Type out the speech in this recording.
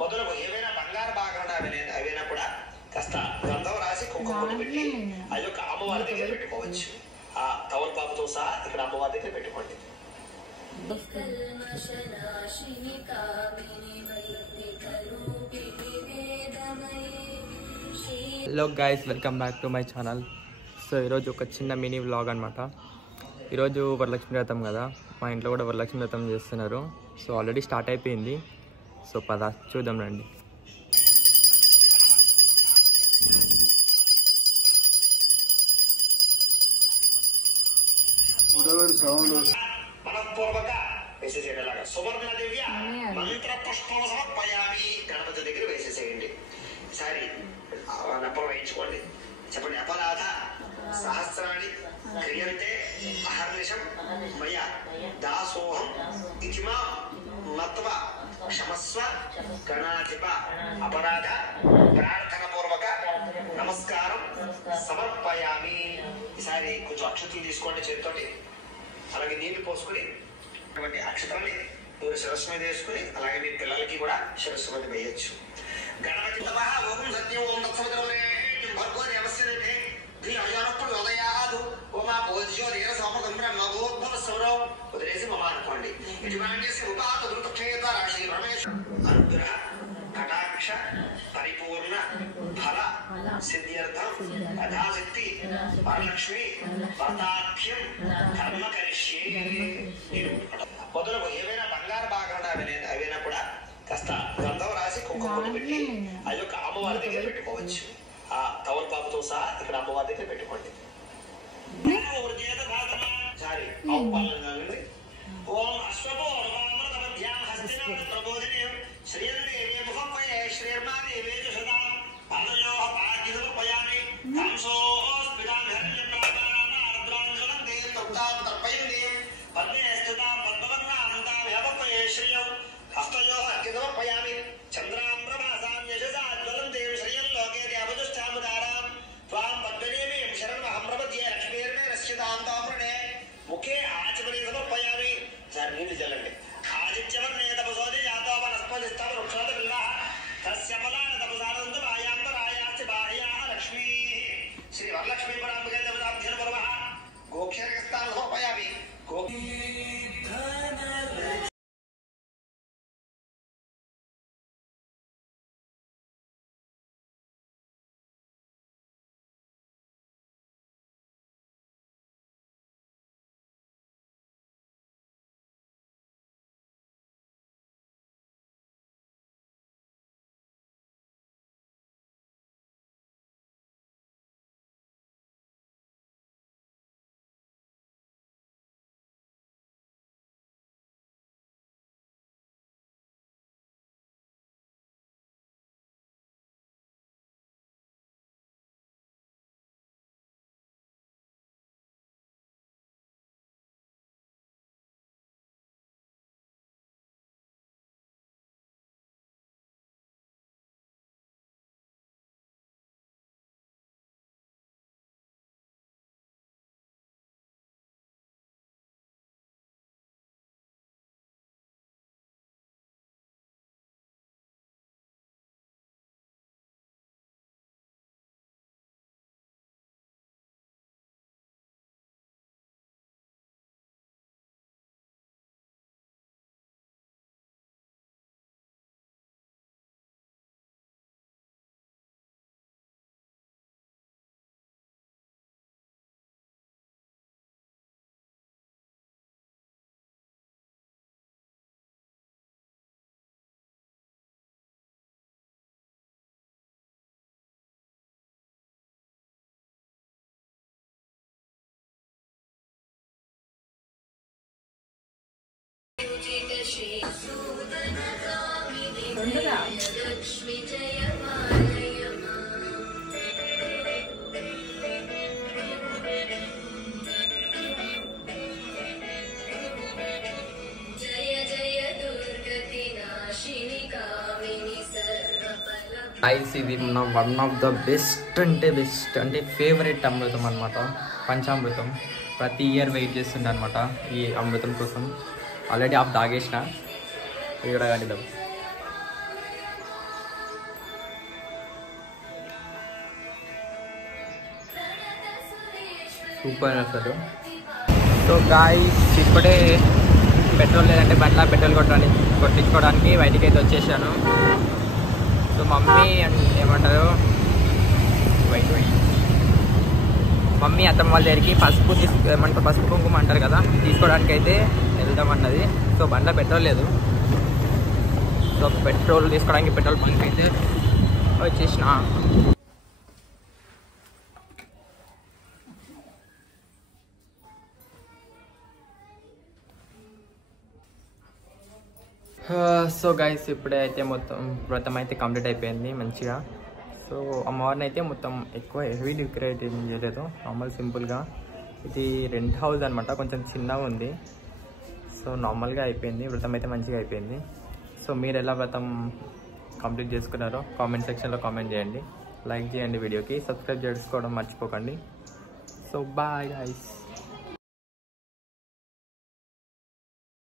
మొదలగు ఏవైనా బంగారు బాగా అవైనా కూడా కాస్త గంధం రాసి కుంకుమ పెట్టి ఆ యొక్క అమ్మవారి దగ్గర పెట్టుకోవచ్చు. ఆ తమలపాకుతో సహా ఇక్కడ అమ్మవారి దగ్గర పెట్టుకోండి. Hello guys, welcome back to my channel. So ఈరోజు ఒక చిన్న మినీ వ్లాగ్ అనమాట. ఈరోజు వరలక్ష్మి వ్రతం కదా, మా ఇంట్లో కూడా వరలక్ష్మి వ్రతం చేస్తున్నారు. సో ఆల్రెడీ స్టార్ట్ అయిపోయింది. సో పద చూద్దాం రండి. గణపతి దగ్గర వేసేసేయండి. ఈసారి నెప్పలు వేయించుకోండి. చెప్పండి. అపరాధ సహస్రాన్ని క్రియంతే అహర్నిశం మయ దాసోహం ఇతిమా మత్వ క్షమస్వ గణాధిప. అపరాధ ప్రార్థన పూర్వక నమస్కారం సమర్పయామి. ఈసారి కొంచెం అక్షతలు తీసుకోండి చేతితోటి. అలాగే నీళ్లు పోసుకుని అటువంటి అక్షతల్ని మీరు శిరస్సు మీద వేసుకుని అలాగే మీ పిల్లలకి కూడా శిరస్సు మీద వేయచ్చు. గణపతి ఓం సత్యం ఓం భర్గో దేవస్యే ఉదయాదు ఓమా భోజ్యో దేవ సమృతం బ్రహ్మోద్భవ సౌరవ్ వదిలేసి మమ అనుకోండి. ఇటువంటి ఉపాత దృక్షేత రాశి రమేష్ అనుగ్రహ కటాక్ష పరిపూర్ణ ఫల సిద్ధ్యర్థం యథాశక్తి వరలక్ష్మి వ్రతాఖ్యం కర్మ కరిష్యే. మొదలగు ఏవైనా బంగారు బాగా అవైనా కూడా కాస్త గంధం రాసి కుంకుమ పెట్టి ఆ యొక్క అమ్మవారి దగ్గర పెట్టుకోవచ్చు. ఆ తమలపాకుతో సహా ఇక్కడ అమ్మవారి దగ్గర పెట్టుకోండి. ఓం అశ్వపూర్వామృతమధ్యాం హస్తినాథ ప్రబోధినీం శ్రీర్దేవీ ముఖపయే శ్రీర్మాదేవీ జషదాం పాదయోః పాద్యముపయామి కంసోస్మిదాం హిరణ్యం ప్రాణానార్ద్రాంజలం దేం తప్తాం తర్పయందీం పద్మే స్థితాం పద్మవర్ణాం తాం యవపయే శ్రియం హస్తయోః అర్ఘ్యముపయామి చంద్రాంబ్రమాసాం యశసా జ్వలంతీం శ్రియం లోకే దేవదుష్టాముదారాం త్వాం పద్మనేమీం శరణమహం ప్రపద్యే లక్ష్మీర్మే రస్యతాం తామ్రణే ముఖే ఆచమనీ సమర్పయామి. సార్ నీళ్లు చల్లండి. ఆదిత్యవర్ణే తపసోది జాతో వనస్పతిస్తవ వృక్షోద బిల్వః తస్య ఫలాన తపసానంద వాయాంతరాయాస్తి బాహ్యాః లక్ష్మీ శ్రీ వరలక్ష్మీ పరాంబికే దేవతాభ్యో నమః. గోక్షరగస్తాన్ సమర్పయామి. ఐస్ ఇది నా వన్ ఆఫ్ ద బెస్ట్ అంటే ఫేవరెట్ అమృతం అనమాట. పంచామృతం ప్రతి ఇయర్ వెయిట్ చేస్తుండే అనమాట ఈ అమృతం కోసం. ఆల్రెడీ ఆఫ్ తాగేసిన, ఇక్కడ కానిద్దాం. సూపర్ అసలు. సో గాయ్స్ ఇప్పుడే పెట్రోల్ లేదంటే బండ్లా పెట్రోల్ కొట్టించుకోవడానికి బయటికి అయితే వచ్చేసాను. సో మమ్మీ ఏమంటారు మమ్మీ అత్తమ్మ వాళ్ళ దగ్గరికి పసుపు కుంకుమ అంటారు కదా, తీసుకోవడానికి అయితే వెళ్దామన్నది. సో బండ్లో పెట్రోల్ లేదు. సో పెట్రోల్ తీసుకోవడానికి పెట్రోల్ బంక్ అయితే వచ్చేసిన. సో గైస్ ఇప్పుడే అయితే మొత్తం వ్రతం అయితే కంప్లీట్ అయిపోయింది మంచిగా. సో అమ్మవారిని అయితే మొత్తం ఎక్కువ హెవీ డెకరేట్ ఏం చేయలేదు, నార్మల్ సింపుల్గా. ఇది రెంట్ హౌస్ అనమాట, కొంచెం చిన్నగా ఉంది. సో నార్మల్గా అయిపోయింది, వ్రతం అయితే మంచిగా అయిపోయింది. సో మీరు ఎలా వ్రతం కంప్లీట్ చేసుకున్నారో కామెంట్ సెక్షన్లో కామెంట్ చేయండి, లైక్ చేయండి, వీడియోకి సబ్స్క్రైబ్ చేసుకోవడం మర్చిపోకండి. So bye guys.